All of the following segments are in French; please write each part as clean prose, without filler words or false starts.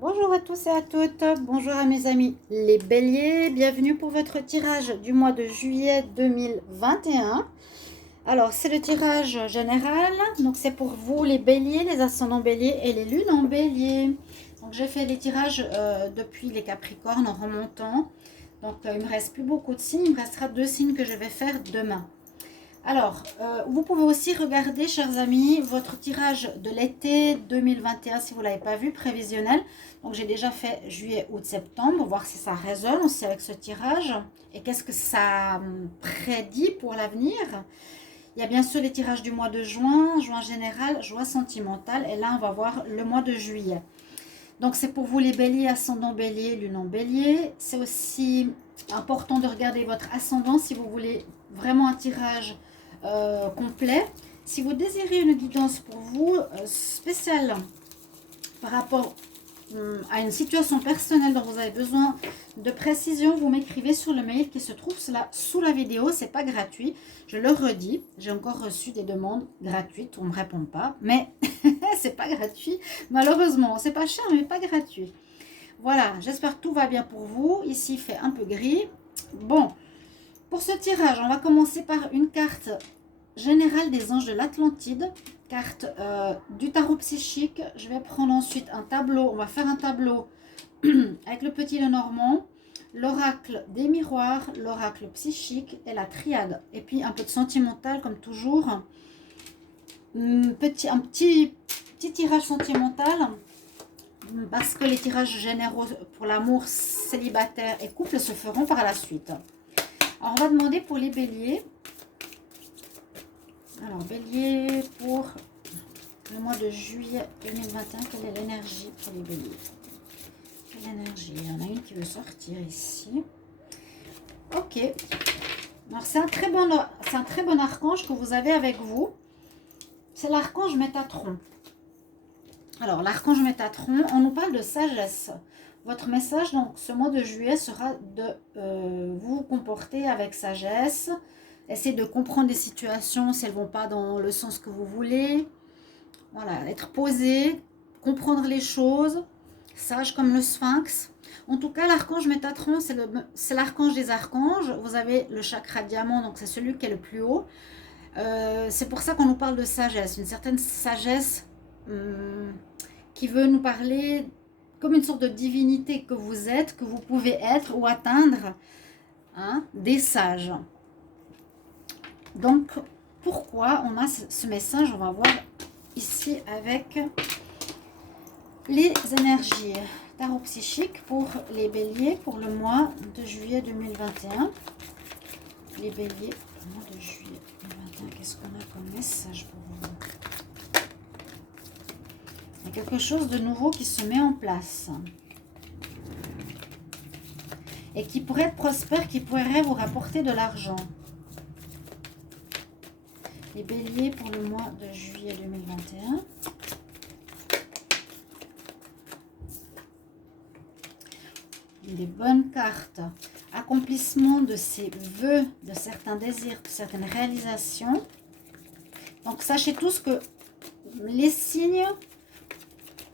Bonjour à tous et à toutes, bonjour à mes amis les béliers, bienvenue pour votre tirage du mois de juillet 2021. Alors c'est le tirage général, donc c'est pour vous les béliers, les ascendants béliers et les lunes en bélier. Donc j'ai fait les tirages depuis les capricornes en remontant, donc il me reste plus beaucoup de signes, il me restera 2 signes que je vais faire demain. Alors, vous pouvez aussi regarder, chers amis, votre tirage de l'été 2021, si vous ne l'avez pas vu, prévisionnel. Donc, j'ai déjà fait juillet, août, septembre, voir si ça résonne aussi avec ce tirage et qu'est-ce que ça prédit pour l'avenir. Il y a bien sûr les tirages du mois de juin, juin général, juin sentimental, et là, on va voir le mois de juillet. Donc, c'est pour vous les béliers, ascendant bélier, lune en bélier. C'est aussi important de regarder votre ascendant si vous voulez vraiment un tirage complet. Si vous désirez une guidance pour vous spéciale par rapport à une situation personnelle dont vous avez besoin de précision, vous m'écrivez sur le mail qui se trouve sous la vidéo. C'est pas gratuit, je le redis. J'ai encore reçu des demandes gratuites, on ne me répond pas, mais c'est pas gratuit. Malheureusement, c'est pas cher, mais pas gratuit. Voilà, j'espère que tout va bien pour vous. Ici, il fait un peu gris. Bon, pour ce tirage, on va commencer par une carte générale des anges de l'Atlantide, carte du tarot psychique. Je vais prendre ensuite un tableau, on va faire un tableau avec le petit Lenormand, l'oracle des miroirs, l'oracle psychique et la triade. Et puis un peu de sentimental comme toujours. Un petit tirage sentimental parce que les tirages généraux pour l'amour célibataire et couple se feront par la suite. Alors, on va demander pour les béliers. Alors, bélier pour le mois de juillet 2021, quelle est l'énergie pour les béliers? Quelle énergie? Il y en a une qui veut sortir ici. Ok. Alors, c'est un très bon archange que vous avez avec vous. C'est l'archange Métatron. Alors, l'archange Métatron, on nous parle de sagesse. Votre message, donc, ce mois de juillet sera de vous comporter avec sagesse. Essayez de comprendre les situations si elles ne vont pas dans le sens que vous voulez. Voilà, être posé, comprendre les choses, sage comme le sphinx. En tout cas, l'archange Métatron, c'est l'archange des archanges. Vous avez le chakra diamant, donc c'est celui qui est le plus haut. C'est pour ça qu'on nous parle de sagesse, une certaine sagesse qui veut nous parler comme une sorte de divinité que vous êtes, que vous pouvez être ou atteindre, hein, des sages. Donc, pourquoi on a ce message? On va voir ici avec les énergies. Tarot psychique pour les béliers pour le mois de juillet 2021. Les béliers, le mois de juillet 2021, qu'est-ce qu'on a comme message pour vous? Il y a quelque chose de nouveau qui se met en place. Et qui pourrait être prospère, qui pourrait vous rapporter de l'argent. Les béliers pour le mois de juillet 2021. Des bonnes cartes. Accomplissement de ses vœux, de certains désirs, de certaines réalisations. Donc sachez tous que les signes,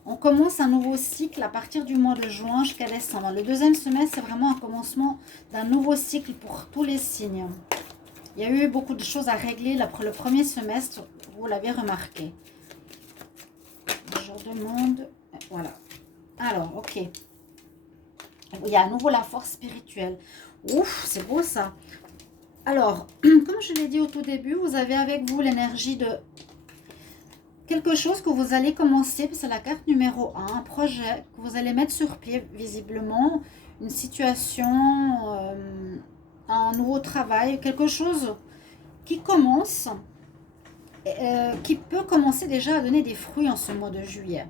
on commence un nouveau cycle à partir du mois de juin jusqu'à décembre. Le deuxième semestre, c'est vraiment un commencement d'un nouveau cycle pour tous les signes. Il y a eu beaucoup de choses à régler le premier semestre, vous l'avez remarqué. Je demande, voilà. Alors, ok. Il y a à nouveau la force spirituelle. Ouf, c'est beau ça. Alors, comme je l'ai dit au tout début, vous avez avec vous l'énergie de quelque chose que vous allez commencer. C'est la carte numéro 1, un projet que vous allez mettre sur pied, visiblement. Une situation, un nouveau travail, quelque chose qui commence, qui peut commencer déjà à donner des fruits en ce mois de juillet.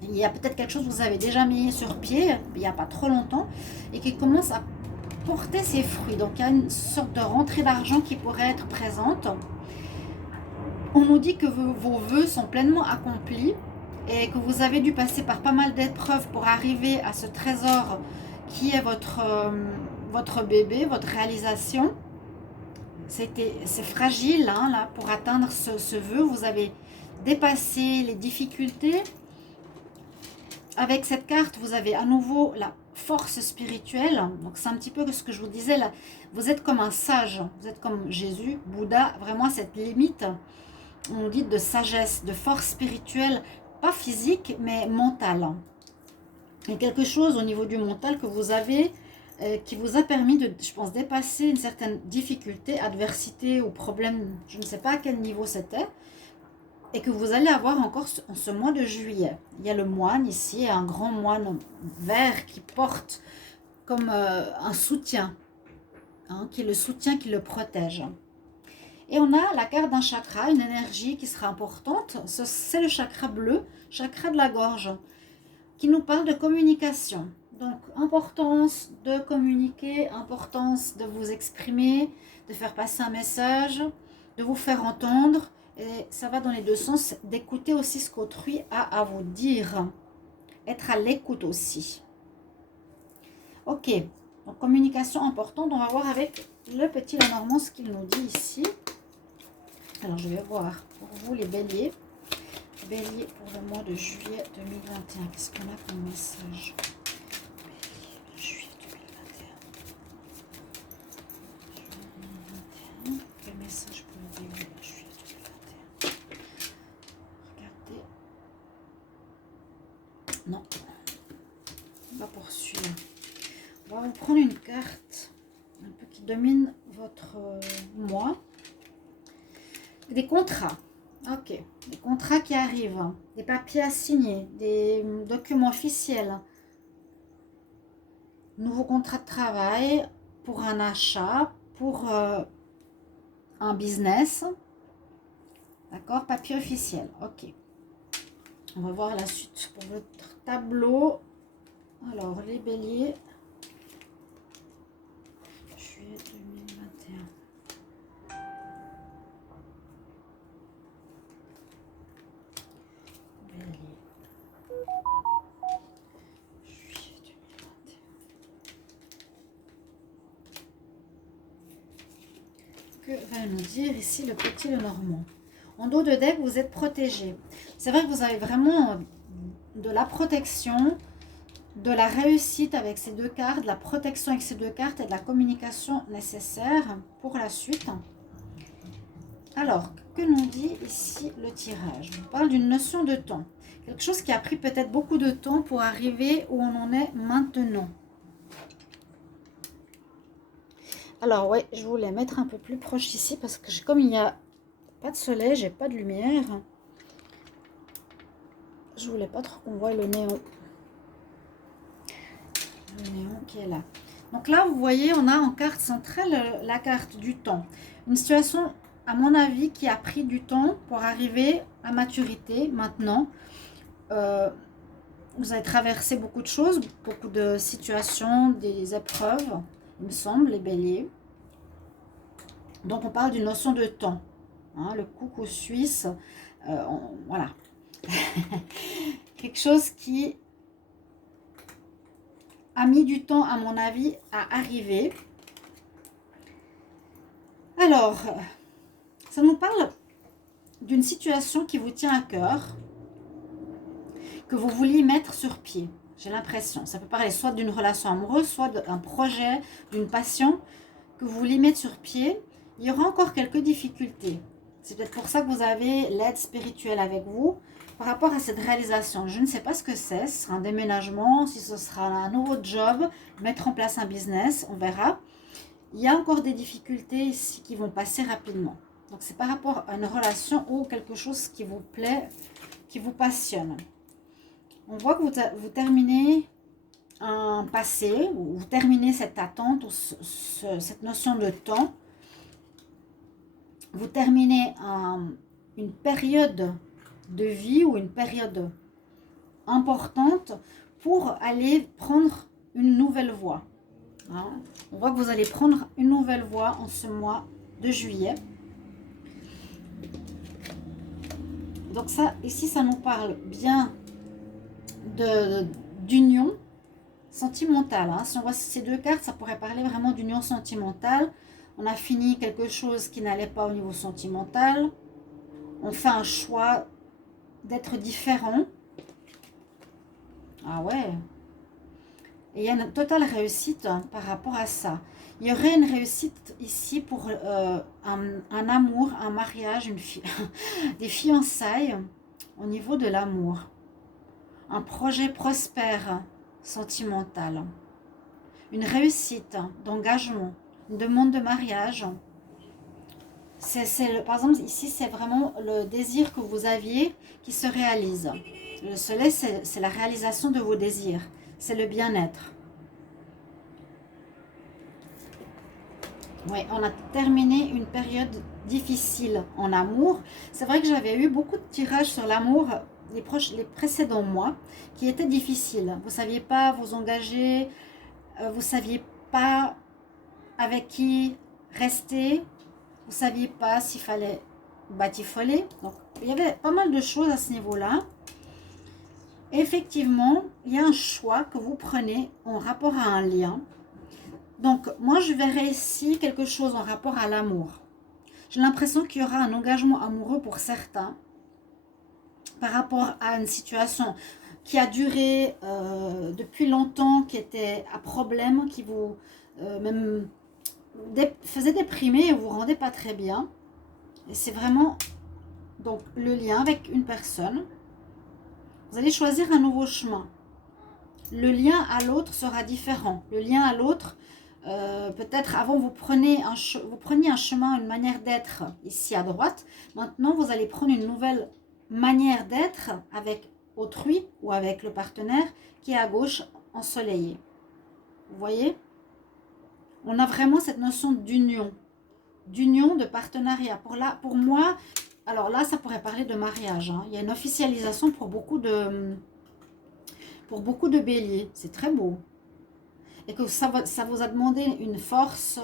Il y a peut-être quelque chose que vous avez déjà mis sur pied, il n'y a pas trop longtemps, et qui commence à porter ses fruits. Donc, il y a une sorte de rentrée d'argent qui pourrait être présente. On nous dit que vos vœux sont pleinement accomplis et que vous avez dû passer par pas mal d'épreuves pour arriver à ce trésor qui est votre bébé, votre réalisation. C'est fragile, hein, là, pour atteindre ce vœu. Vous avez dépassé les difficultés. avec cette carte, vous avez à nouveau la force spirituelle. Donc c'est un petit peu ce que je vous disais là. Vous êtes comme un sage, vous êtes comme Jésus, Bouddha, vraiment cette limite, on nous dit, de sagesse, de force spirituelle, pas physique mais mentale. Il y a quelque chose au niveau du mental que vous avez qui vous a permis de, je pense, dépasser une certaine difficulté, adversité ou problème, je ne sais pas à quel niveau c'était, et que vous allez avoir encore en ce mois de juillet. Il y a le moine ici, un grand moine vert qui porte comme un soutien, hein, qui est le soutien qui le protège. Et on a la carte d'un chakra, une énergie qui sera importante, c'est le chakra bleu, chakra de la gorge, qui nous parle de communication. Donc, importance de communiquer, importance de vous exprimer, de faire passer un message, de vous faire entendre. Et ça va dans les deux sens, d'écouter aussi ce qu'autrui a à vous dire. Être à l'écoute aussi. Ok, donc communication importante. On va voir avec le petit Lenormand ce qu'il nous dit ici. Alors, je vais voir pour vous les béliers. Bélier pour le mois de juillet 2021. Qu'est-ce qu'on a comme message? Bélier, juillet 2021. Quel message pour le bélier juillet 2021? Regardez. Non. On va poursuivre. On va vous prendre une carte un peu qui domine votre mois. Des contrats. Ok, des contrats qui arrivent, des papiers à signer, des documents officiels, nouveau contrat de travail pour un achat, pour un business, d'accord, papier officiel, ok. On va voir la suite pour votre tableau. Alors, les béliers, juillet 2021. Que va nous dire ici le petit Lenormand? En dos de deck, vous êtes protégé. C'est vrai que vous avez vraiment de la protection, de la réussite avec ces deux cartes, de la protection avec ces deux cartes et de la communication nécessaire pour la suite. Alors, que nous dit ici le tirage? On parle d'une notion de temps. Quelque chose qui a pris peut-être beaucoup de temps pour arriver où on en est maintenant. Alors, ouais, je voulais mettre un peu plus proche ici parce que comme il n'y a pas de soleil, j'ai pas de lumière. Je voulais pas trop qu'on voit le néon. Le néon qui est là. Donc là, vous voyez, on a en carte centrale la carte du temps. Une situation, à mon avis, qui a pris du temps pour arriver à maturité maintenant. Vous avez traversé beaucoup de choses, beaucoup de situations, des épreuves, il me semble, les béliers. Donc on parle d'une notion de temps. Hein, le coucou suisse, voilà. Quelque chose qui a mis du temps, à mon avis, à arriver. Alors, ça nous parle d'une situation qui vous tient à cœur, que vous vouliez mettre sur pied. J'ai l'impression. Ça peut parler soit d'une relation amoureuse, soit d'un projet, d'une passion que vous vouliez mettre sur pied. Il y aura encore quelques difficultés. C'est peut-être pour ça que vous avez l'aide spirituelle avec vous par rapport à cette réalisation. Je ne sais pas ce que c'est. Ce sera un déménagement, si ce sera un nouveau job, mettre en place un business, on verra. Il y a encore des difficultés ici qui vont passer rapidement. Donc c'est par rapport à une relation ou quelque chose qui vous plaît, qui vous passionne. On voit que vous terminez un passé, ou vous terminez cette attente, ou cette notion de temps. Vous terminez une période de vie ou une période importante pour aller prendre une nouvelle voie. Hein? On voit que vous allez prendre une nouvelle voie en ce mois de juillet. Donc ça, ici, ça nous parle bien d'union sentimentale. Hein. Si on voit ces deux cartes, ça pourrait parler vraiment d'union sentimentale. On a fini quelque chose qui n'allait pas au niveau sentimental. On fait un choix d'être différent. Ah ouais. Et il y a une totale réussite par rapport à ça. Il y aurait une réussite ici pour un amour, un mariage, des fiançailles au niveau de l'amour. Un projet prospère sentimental. Une réussite d'engagement, une demande de mariage. Par exemple, ici, c'est vraiment le désir que vous aviez qui se réalise. Le soleil, c'est la réalisation de vos désirs. C'est le bien-être. Oui, on a terminé une période difficile en amour. C'est vrai que j'avais eu beaucoup de tirages sur l'amour les précédents mois qui étaient difficiles. Vous ne saviez pas vous engager, vous ne saviez pas avec qui rester, vous ne saviez pas s'il fallait batifoler. Donc, il y avait pas mal de choses à ce niveau-là. Effectivement, il y a un choix que vous prenez en rapport à un lien. Donc, moi, je verrai ici quelque chose en rapport à l'amour. J'ai l'impression qu'il y aura un engagement amoureux pour certains par rapport à une situation qui a duré depuis longtemps, qui était à problème, qui vous même faisait déprimer et vous rendait pas très bien. Et c'est vraiment donc le lien avec une personne. Vous allez choisir un nouveau chemin. Le lien à l'autre sera différent. Le lien à l'autre, peut-être avant vous preniez un chemin, une manière d'être ici à droite. Maintenant, vous allez prendre une nouvelle manière d'être avec autrui ou avec le partenaire qui est à gauche ensoleillé. Vous voyez? On a vraiment cette notion d'union, de partenariat. Pour moi, alors là, ça pourrait parler de mariage. Hein. Il y a une officialisation pour beaucoup de béliers. C'est très beau. Et que ça vous a demandé une force,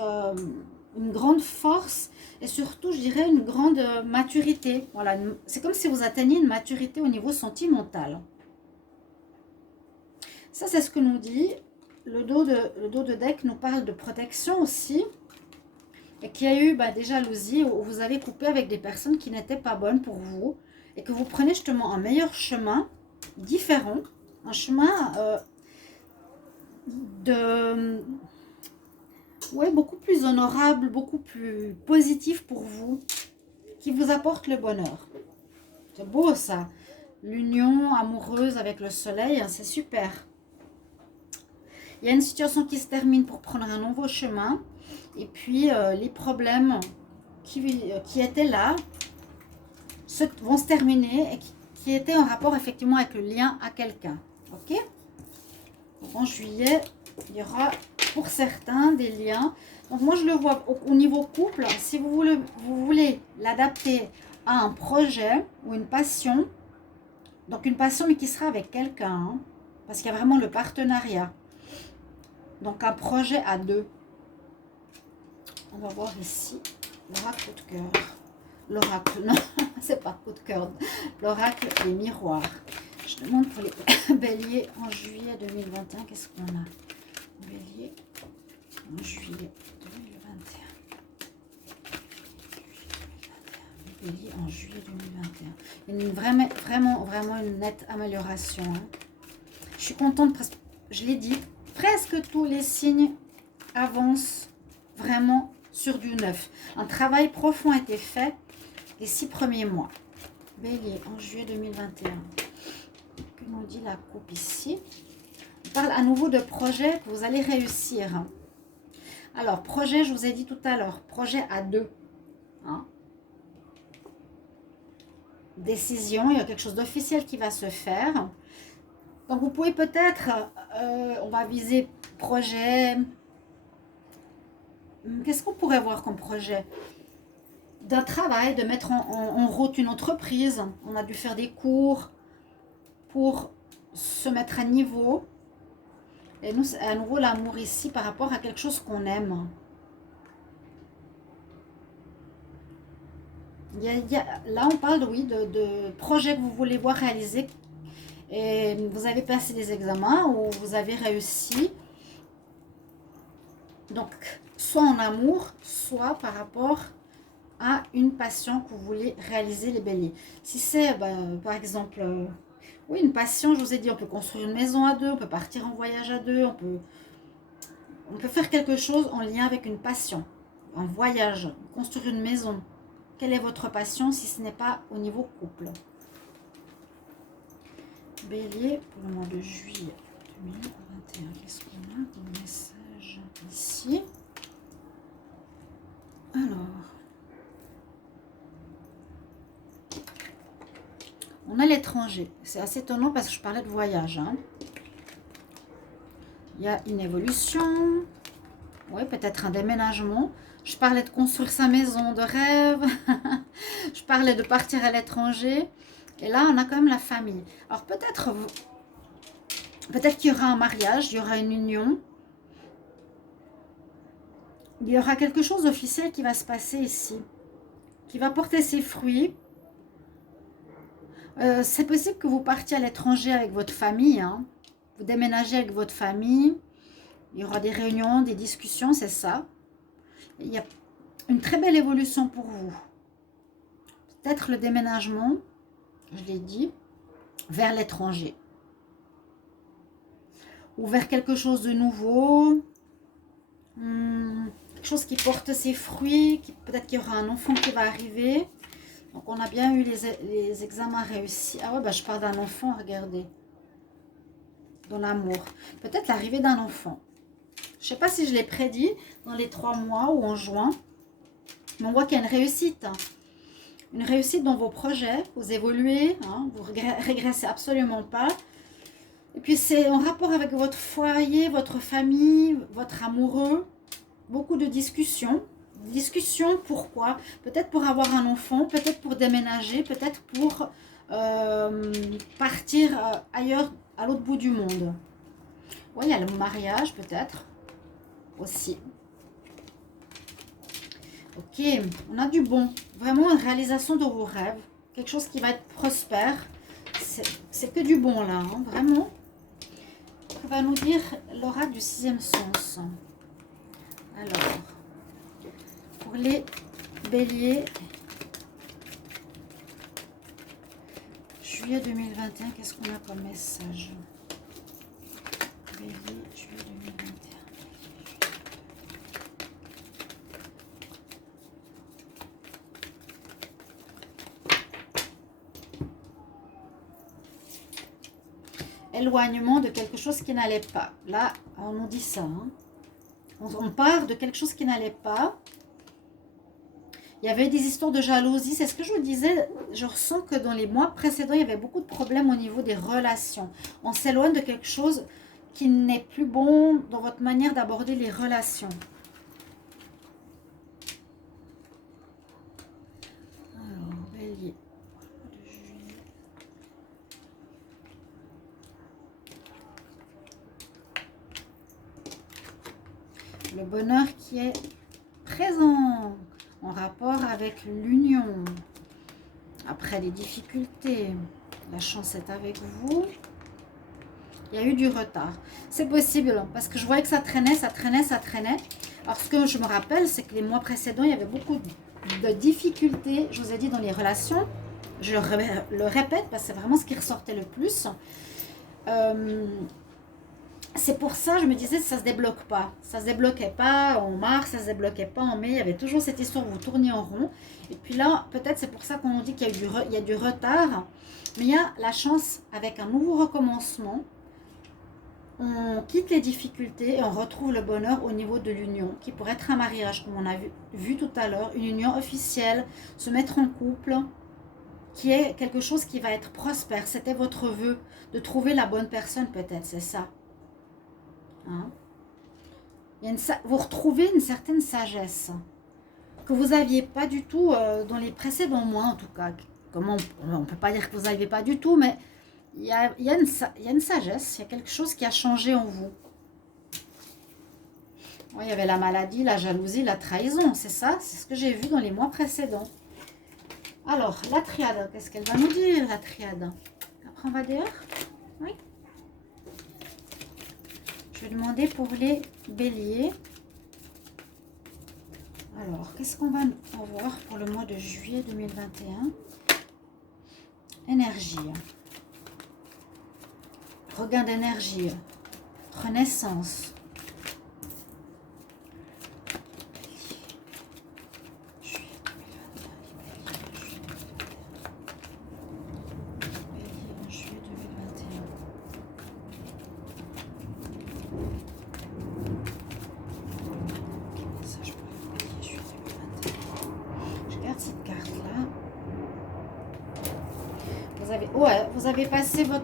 une grande force et surtout, je dirais, une grande maturité. Voilà, c'est comme si vous atteigniez une maturité au niveau sentimental. Ça, c'est ce que nous dit. Le dos de deck nous parle de protection aussi. Et qu'il y a eu des jalousies où vous avez coupé avec des personnes qui n'étaient pas bonnes pour vous. Et que vous prenez justement un meilleur chemin, différent. Un chemin beaucoup plus honorable, beaucoup plus positif pour vous, qui vous apporte le bonheur. C'est beau ça. L'union amoureuse avec le soleil, c'est super. Il y a une situation qui se termine pour prendre un nouveau chemin. Et puis, les problèmes qui étaient là vont se terminer et qui étaient en rapport effectivement avec le lien à quelqu'un. Ok ? Donc, en juillet, il y aura pour certains des liens. Donc, moi, je le vois au niveau couple. Si vous voulez l'adapter à un projet ou une passion, donc une passion mais qui sera avec quelqu'un, hein, parce qu'il y a vraiment le partenariat. Donc, un projet à deux. On va voir ici l'oracle coup de cœur. L'oracle, non, c'est pas coup de cœur. L'oracle des miroirs. Je demande pour les béliers en juillet 2021, qu'est-ce qu'on a? Bélier en juillet 2021. Bélier en juillet 2021. Il y a vraiment une nette amélioration. Hein. Je suis contente, je l'ai dit, presque tous les signes avancent vraiment sur du neuf. Un travail profond a été fait les 6 premiers mois. Bélier en juillet 2021. Que nous dit la coupe ici? On parle à nouveau de projet que vous allez réussir. Alors, projet, je vous ai dit tout à l'heure, projet à deux. Hein? Décision, il y a quelque chose d'officiel qui va se faire. Donc, vous pouvez peut-être, on va viser projet. Qu'est-ce qu'on pourrait voir comme projet? D'un travail, de mettre en route une entreprise. On a dû faire des cours pour se mettre à niveau. Et nous, c'est à nouveau l'amour ici par rapport à quelque chose qu'on aime. Là, on parle, oui, de projets que vous voulez voir réalisés. Et vous avez passé des examens ou vous avez réussi. Donc, soit en amour, soit par rapport à une passion que vous voulez réaliser, les béliers. Si c'est, par exemple, Oui, une passion, je vous ai dit, on peut construire une maison à deux, on peut partir en voyage à deux, on peut faire quelque chose en lien avec une passion. Un voyage, construire une maison. Quelle est votre passion si ce n'est pas au niveau couple? Bélier, pour le mois de juillet 2021, qu'est-ce qu'on a comme message ici? Alors, on a l'étranger. C'est assez étonnant parce que je parlais de voyage. Hein. Il y a une évolution. Oui, peut-être un déménagement. Je parlais de construire sa maison de rêve. Je parlais de partir à l'étranger. Et là, on a quand même la famille. Alors, peut-être qu'il y aura un mariage, il y aura une union. Il y aura quelque chose d'officiel qui va se passer ici. Qui va porter ses fruits. C'est possible que vous partiez à l'étranger avec votre famille. Hein. Vous déménagez avec votre famille. Il y aura des réunions, des discussions, c'est ça. Il y a une très belle évolution pour vous. Peut-être le déménagement, je l'ai dit, vers l'étranger. Ou vers quelque chose de nouveau. Quelque chose qui porte ses fruits. Peut-être qu'il y aura un enfant qui va arriver. Donc on a bien eu les examens réussis. Ah ouais, bah, je parle d'un enfant, regardez. Dans l'amour. Peut-être l'arrivée d'un enfant. Je ne sais pas si je l'ai prédit dans les 3 mois ou en juin. Mais on voit qu'il y a une réussite. Une réussite dans vos projets. Vous évoluez. Hein, vous régressez absolument pas. Et puis c'est en rapport avec votre foyer, votre famille, votre amoureux. Beaucoup de discussions. Discussions pourquoi? Peut-être pour avoir un enfant, peut-être pour déménager, peut-être pour partir ailleurs, à l'autre bout du monde. Oui, il y a le mariage peut-être aussi. Ok, on a du bon. Vraiment une réalisation de vos rêves. Quelque chose qui va être prospère. C'est que du bon là, hein, vraiment. Que va nous dire l'oracle du 6e sens? Alors, pour les béliers, juillet 2021, qu'est-ce qu'on a comme message? Bélier, juillet 2021. Éloignement de quelque chose qui n'allait pas. Là, on nous dit ça. Hein. On part de quelque chose qui n'allait pas. Il y avait des histoires de jalousie. C'est ce que je vous disais. Je ressens que dans les mois précédents, il y avait beaucoup de problèmes au niveau des relations. On s'éloigne de quelque chose qui n'est plus bon dans votre manière d'aborder les relations. Alors, bélier. Le bonheur qui est présent en rapport avec l'union. Après les difficultés, la chance est avec vous. Il y a eu du retard. C'est possible parce que je voyais que ça traînait, ça traînait, ça traînait. Alors ce que je me rappelle, c'est que les mois précédents, il y avait beaucoup de difficultés, je vous ai dit, dans les relations. Je le répète parce que c'est vraiment ce qui ressortait le plus. C'est pour ça, je me disais, ça ne se débloque pas. Ça ne se débloquait pas en mars, ça ne se débloquait pas en mai. Il y avait toujours cette histoire où vous tourniez en rond. Et puis là, peut-être c'est pour ça qu'on dit qu'il y a du retard. Mais il y a la chance avec un nouveau recommencement. On quitte les difficultés et on retrouve le bonheur au niveau de l'union, qui pourrait être un mariage, comme on a vu tout à l'heure. Une union officielle, se mettre en couple, qui est quelque chose qui va être prospère. C'était votre vœu, de trouver la bonne personne peut-être, c'est ça. Hein? Vous retrouvez une certaine sagesse que vous n'aviez pas du tout dans les précédents mois en tout cas. Comment on ne peut pas dire que vous n'aviez pas du tout, mais il y a une sagesse, il y a quelque chose qui a changé en vous. Ouais, il y avait la maladie, la jalousie, la trahison, c'est ça, c'est ce que j'ai vu dans les mois précédents. Alors, la triade, qu'est-ce qu'elle va nous dire, la triade? Après, on va dire, oui. Je vais demander pour les béliers. Alors, qu'est-ce qu'on va avoir pour le mois de juillet 2021? Énergie. regain d'énergie, renaissance. Vous avez passé vous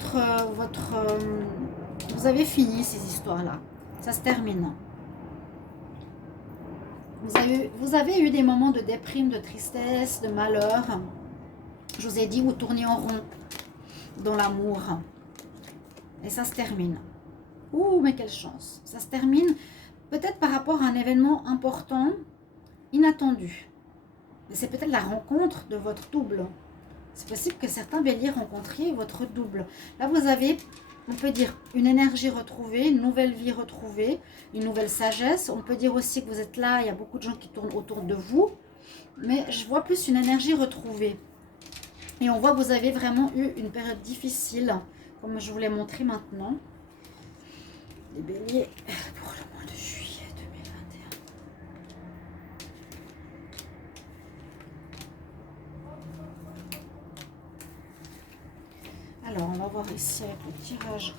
avez fini ces histoires-là. Ça se termine. Vous avez eu des moments de déprime, de tristesse, de malheur. Je vous ai dit, vous tournez en rond dans l'amour. Et ça se termine. Ouh, mais quelle chance. Ça se termine peut-être par rapport à un événement important, inattendu. Mais c'est peut-être la rencontre de votre double. C'est possible que certains béliers rencontriez votre double. Là, vous avez, on peut dire, une énergie retrouvée, une nouvelle vie retrouvée, une nouvelle sagesse. On peut dire aussi que vous êtes là, il y a beaucoup de gens qui tournent autour de vous. Mais je vois plus une énergie retrouvée. Et on voit que vous avez vraiment eu une période difficile, comme je vous l'ai montré maintenant. Les béliers, pour le mois de juillet 2021. Alors, on va voir ici avec le tirage.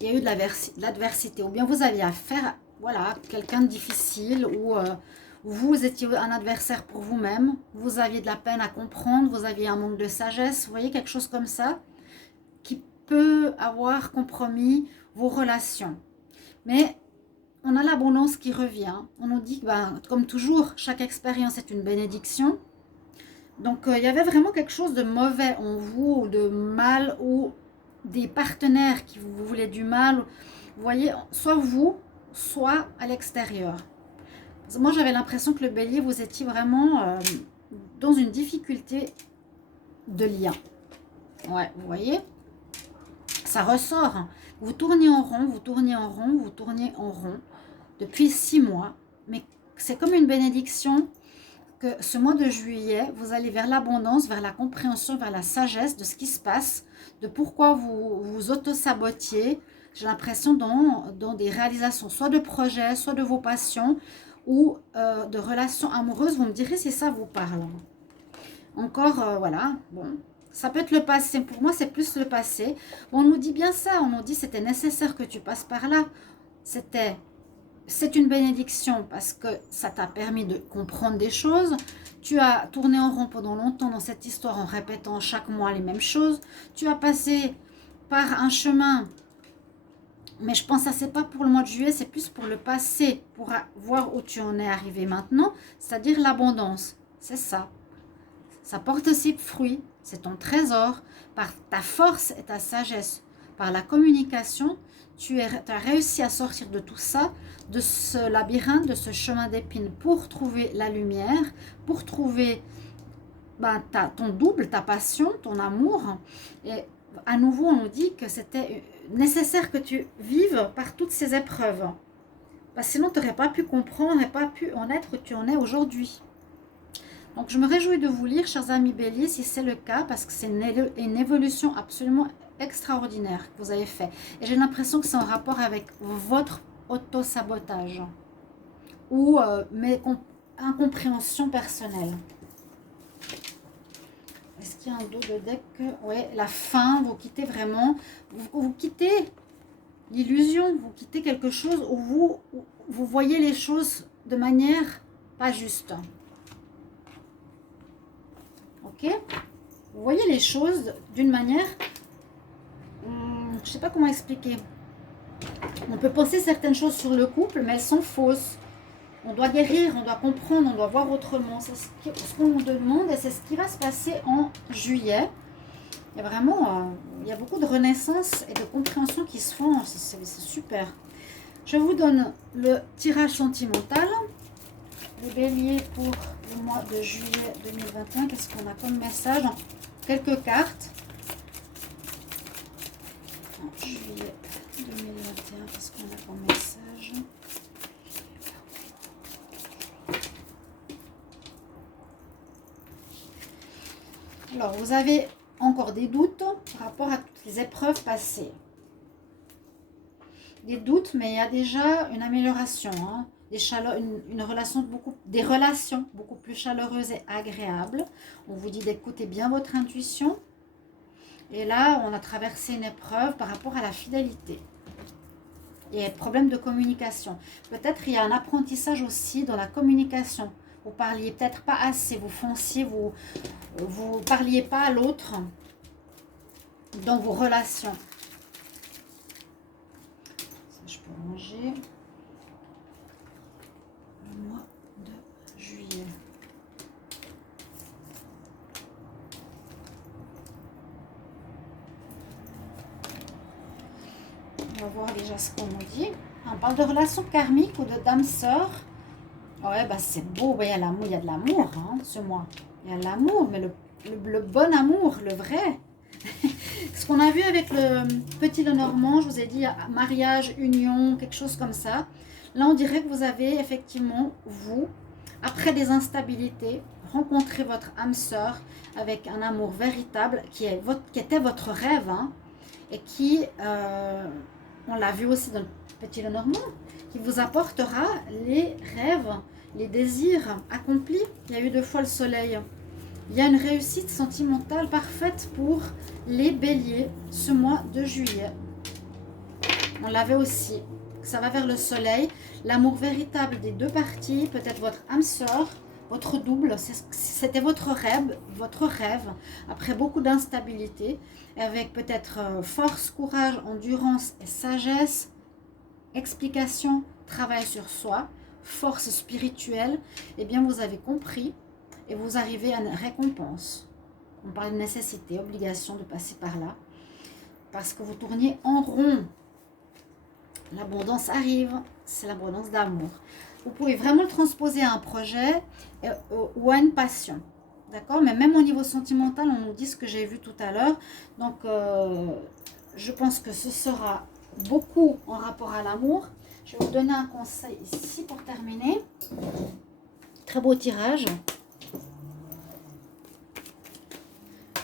Il y a eu de l'adversité, ou bien vous aviez affaire, voilà, quelqu'un de difficile, ou vous étiez un adversaire pour vous-même, vous aviez de la peine à comprendre, vous aviez un manque de sagesse, vous voyez, quelque chose comme ça, qui peut avoir compromis vos relations. Mais on a l'abondance qui revient. On nous dit que, ben, comme toujours, chaque expérience est une bénédiction. Donc, il y avait vraiment quelque chose de mauvais en vous, ou de mal, ou des partenaires qui vous voulaient du mal. Vous voyez, soit vous, soit à l'extérieur. Moi, j'avais l'impression que le bélier, vous étiez vraiment dans une difficulté de lien. Ouais, vous voyez, ça ressort. Vous tournez en rond, vous tournez en rond, vous tournez en rond depuis 6 mois. Mais c'est comme une bénédiction que ce mois de juillet, vous allez vers l'abondance, vers la compréhension, vers la sagesse de ce qui se passe, de pourquoi vous vous auto-sabotiez. J'ai l'impression dans des réalisations, soit de projets, soit de vos passions, ou de relations amoureuses. Vous me direz si ça vous parle. Encore, voilà, bon, ça peut être le passé. Pour moi, c'est plus le passé. On nous dit bien ça, on nous dit c'était nécessaire que tu passes par là. C'est une bénédiction parce que ça t'a permis de comprendre des choses. Tu as tourné en rond pendant longtemps dans cette histoire en répétant chaque mois les mêmes choses. Tu as passé par un chemin, mais je pense que ça c'est pas pour le mois de juillet, c'est plus pour le passé, pour voir où tu en es arrivé maintenant, c'est-à-dire l'abondance. C'est ça. Ça porte ses fruits, c'est ton trésor, par ta force et ta sagesse, par la communication. Tu as réussi à sortir de tout ça, de ce labyrinthe, de ce chemin d'épines pour trouver la lumière, pour trouver ton double, ta passion, ton amour. Et à nouveau, on nous dit que c'était nécessaire que tu vives par toutes ces épreuves. Parce que sinon, tu n'aurais pas pu comprendre et pas pu en être où tu en es aujourd'hui. Donc, je me réjouis de vous lire, chers amis béliers, si c'est le cas, parce que c'est une évolution absolument extraordinaire que vous avez fait. Et j'ai l'impression que c'est en rapport avec votre auto-sabotage ou mes incompréhensions personnelles. Est-ce qu'il y a un dos de deck? Oui, la fin, vous quittez vraiment, vous quittez l'illusion, vous quittez quelque chose où vous voyez les choses de manière pas juste. Ok? Vous voyez les choses d'une manière, je ne sais pas comment expliquer. On peut penser certaines choses sur le couple, mais elles sont fausses. On doit guérir, on doit comprendre, on doit voir autrement. C'est ce qu'on nous demande et c'est ce qui va se passer en juillet. Il y a vraiment, il y a beaucoup de renaissance et de compréhension qui se font. C'est super. Je vous donne le tirage sentimental. Les béliers pour le mois de juillet 2021. Qu'est-ce qu'on a comme message? Quelques cartes. En juillet 2021, qu'est-ce qu'on a comme message? Alors, vous avez encore des doutes par rapport à toutes les épreuves passées. Des doutes, mais il y a déjà une amélioration. Hein. Des relations beaucoup plus chaleureuses et agréables. On vous dit d'écouter bien votre intuition. Et là, on a traversé une épreuve par rapport à la fidélité. Et problème de communication. Peut-être il y a un apprentissage aussi dans la communication. Vous parliez peut-être pas assez, vous fonciez, vous parliez pas à l'autre dans vos relations. Ça, je peux ranger. Le mois de juillet. On va voir déjà ce qu'on nous dit. On parle de relation karmique ou de dame sœur. Ouais, bah c'est beau. Il y a l'amour, il y a de l'amour hein, ce mois. Il y a l'amour, mais le bon amour, le vrai. Ce qu'on a vu avec le petit Lenormand, je vous ai dit mariage, union, quelque chose comme ça. Là, on dirait que vous avez effectivement, vous, après des instabilités, rencontré votre âme sœur avec un amour véritable qui était votre rêve hein, et qui, on l'a vu aussi dans le petit Lenormand, qui vous apportera les rêves, les désirs accomplis. Il y a eu 2 fois le soleil. Il y a une réussite sentimentale parfaite pour les béliers ce mois de juillet. On l'avait aussi. Ça va vers le soleil. L'amour véritable des 2 parties, peut-être votre âme sœur, votre double, c'était votre rêve, après beaucoup d'instabilité, avec peut-être force, courage, endurance et sagesse, explication, travail sur soi, force spirituelle, eh bien vous avez compris et vous arrivez à une récompense. On parle de nécessité, obligation de passer par là, parce que vous tourniez en rond. L'abondance arrive, c'est l'abondance d'amour. Vous pouvez vraiment le transposer à un projet ou à une passion. D'accord? Mais même au niveau sentimental, on nous dit ce que j'ai vu tout à l'heure. Donc, je pense que ce sera beaucoup en rapport à l'amour. Je vais vous donner un conseil ici pour terminer. Très beau tirage.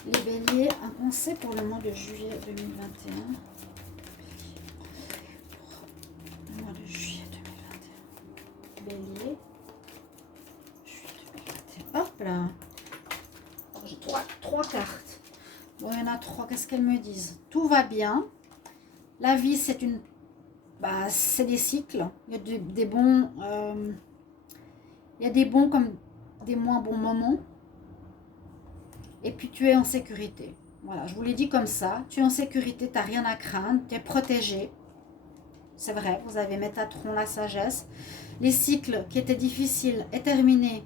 Les béliers, un conseil pour le mois de juillet 2021. Le mois de juillet 2021. Bélier. Juillet 2021. Hop là. J'ai trois cartes. Bon, il y en a 3. Qu'est-ce qu'elles me disent? Tout va bien. La vie, c'est une... Bah, c'est des cycles. Il y a des bons... il y a des bons comme des moins bons moments. Et puis tu es en sécurité. Voilà, je vous l'ai dit comme ça. Tu es en sécurité, tu n'as rien à craindre, tu es protégé. C'est vrai, vous avez Métatron, la sagesse. Les cycles qui étaient difficiles est terminé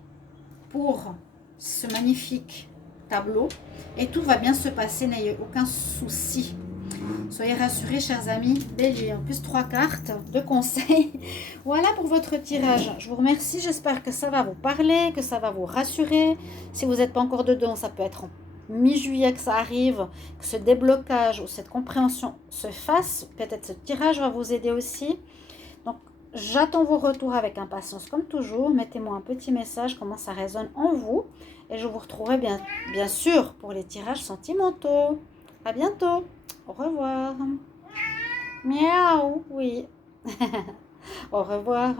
pour ce magnifique tableau. Et tout va bien se passer, n'ayez aucun souci. Soyez rassurés, chers amis. Bélier, en plus 3 cartes de conseils. Voilà pour votre tirage. Je vous remercie. J'espère que ça va vous parler, que ça va vous rassurer. Si vous n'êtes pas encore dedans, ça peut être en mi-juillet que ça arrive, que ce déblocage ou cette compréhension se fasse. Peut-être ce tirage va vous aider aussi. Donc, j'attends vos retours avec impatience comme toujours. Mettez-moi un petit message, comment ça résonne en vous. Et je vous retrouverai bien sûr pour les tirages sentimentaux. À bientôt. Au revoir. Miaou, oui. Au revoir.